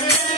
Hallelujah.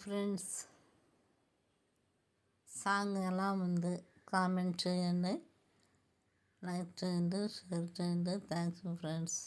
Friends சாங்கெல்லாம் வந்து comment చేయండి like చేయండి షేర్ చేయండి థ్యాంక్స్ ఫ్రెండ్స్